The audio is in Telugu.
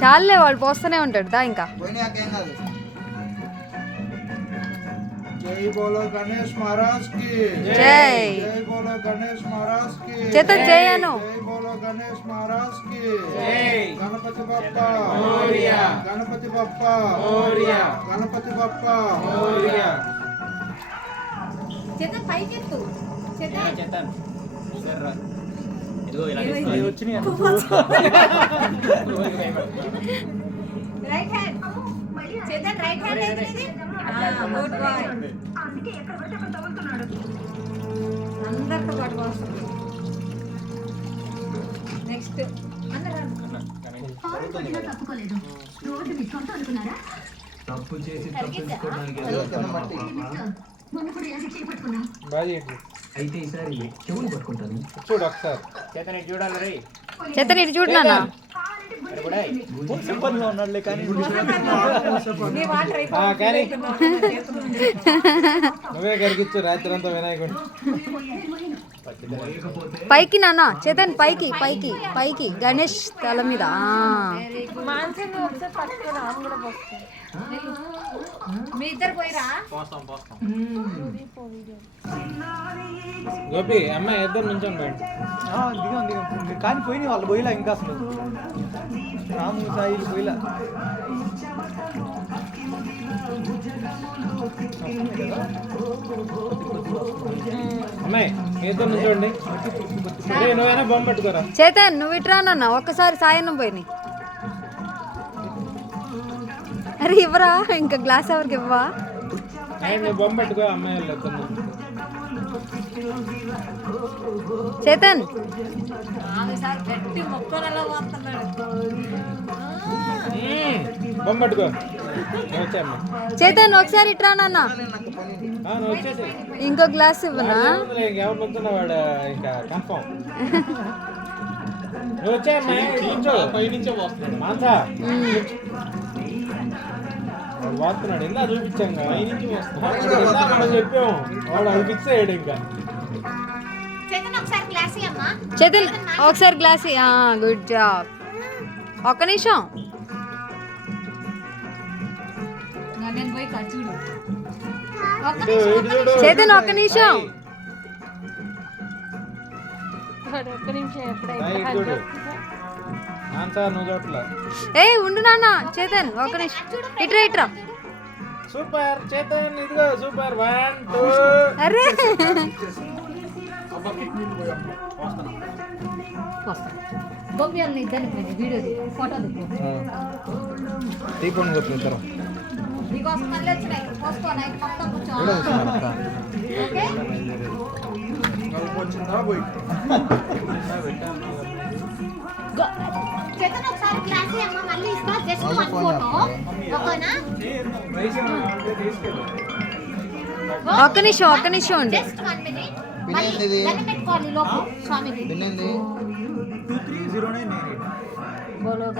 చాలే వాడు పోస్తూనే ఉంటాడు దా ఇంకా. జై బోలో గణేష్ మహారాజ్ కి జై. జై బోలో గణేష్ మహారాజ్ కి చేతన్ జయను. జై బోలో గణేష్ మహారాజ్ కి గణపతి బప్ప గణపతి బప్ప గణపతి బప్ప చేతన్ పైకెత్తు. Chetan right hand. Chetan right hand ఏది? Good boy. అందుకే ఎక్కడ పడితే అక్కడ తగులుతున్నాడు. అందరితో పాటు వస్తుంది. నెక్స్ట్ తప్పుకోలేదు. రోజు మీ సొంత అనుకున్నారా? తప్పు చేసి తప్పించుకోవడానికి మొన్న కూడా ఇలా శిక్ష పట్టుకున్నాం. అయితే ఈసారి చెవులు పట్టుకుంటాను. చూడు ఒకసారి చేతన్ ఇటు చూడు నాన్న. నువ్వే కరిగిచ్చు రాత్రి అంతా వినాయకుడు. పైకి నాన్న చేతన్ పైకి పైకి పైకి గణేష్ తల మీద. మీ ఇద్దరు పోయిరా? గోపి అమ్మాయి ఇద్దరు నుంచోండి బయట. కానీ పోయినాయి వాళ్ళు పోయిలా ఇంకా అసలు రాము సాయి పోయిలా. అమ్మాయి ఇద్దరు నుంచోండి. నువ్వైనా బొమ్మ పెట్టుకోరా. చేతన్ నువ్వు ఇటు రా నాన్న. ఒక్కసారి సాయనం పోయినాయి. అరే ఇవ్వరా ఇంకా గ్లాస్ ఎవరికి ఇవ్వవా? నువ్వు బొమ్మ పెట్టుకో అమ్మాయి వాళ్ళు ఇద్దరు. చేతన్ గట్టి మొక్కలలో పోతున్నాడు. బొమ్మ పెట్టుకో. నువ్వు వచ్చామ్మా. చేతన్ ఒకసారి ఇటు రా నాన్న. నువ్వు వచ్చేసి ఇంకో గ్లాస్ ఇవ్వనా? ఇంకెవరు నొక్కుతున్నా వాడు ఇంకా కన్ఫర్మ్. నువ్వు వచ్చాయమ్మా. పైనుంచే వస్తున్నాడు మాన్సా. వాడు వాడుతున్నాడు. ఇందా చూపించాం మనం చెప్పాము. వాడు అది ఫిక్స్ అయ్యాడు ఇంకా. చేతన్ ఒకసారి గ్లాస్ ఇయ్యమ్మా. చేతన్ ఒకసారి గ్లాస్. Good job. ఒక్క నిమిషం. నేను పోయి చూడు. చేతన్ ఒక్క నిమిషం. మాన్సా నువ్వు చోట్ల. ఉండు నాన్న. చేతన్ ఒక్క నిమిషం. ఇట్రా ఇట్రా. సూపర్ చేతన్. ఇదిగో సూపర్. 1 2. అరే గోపి వాళ్ళని ఇద్దరిని వీడియో ఫోటో తీసుకోండి గోపి ఇద్దరు. నీకోసం మళ్ళీ వచ్చినాయి. పోసుకో నైట్ మొత్తం కూర్చో. ఓకే చేతన్ ఒకసారి గ్లాస్ ఇయ్యమ్మా. మళ్ళీ ఇస్తా. Just 1 photo. ఓకేనా? ఒక్క నిమిషం ఒక్క నిమిషం ఉండు. Just 1 minute. మళ్ళీ దాన్ని పెట్టుకోవాలి లోపు స్వామికి. 2309 బోలో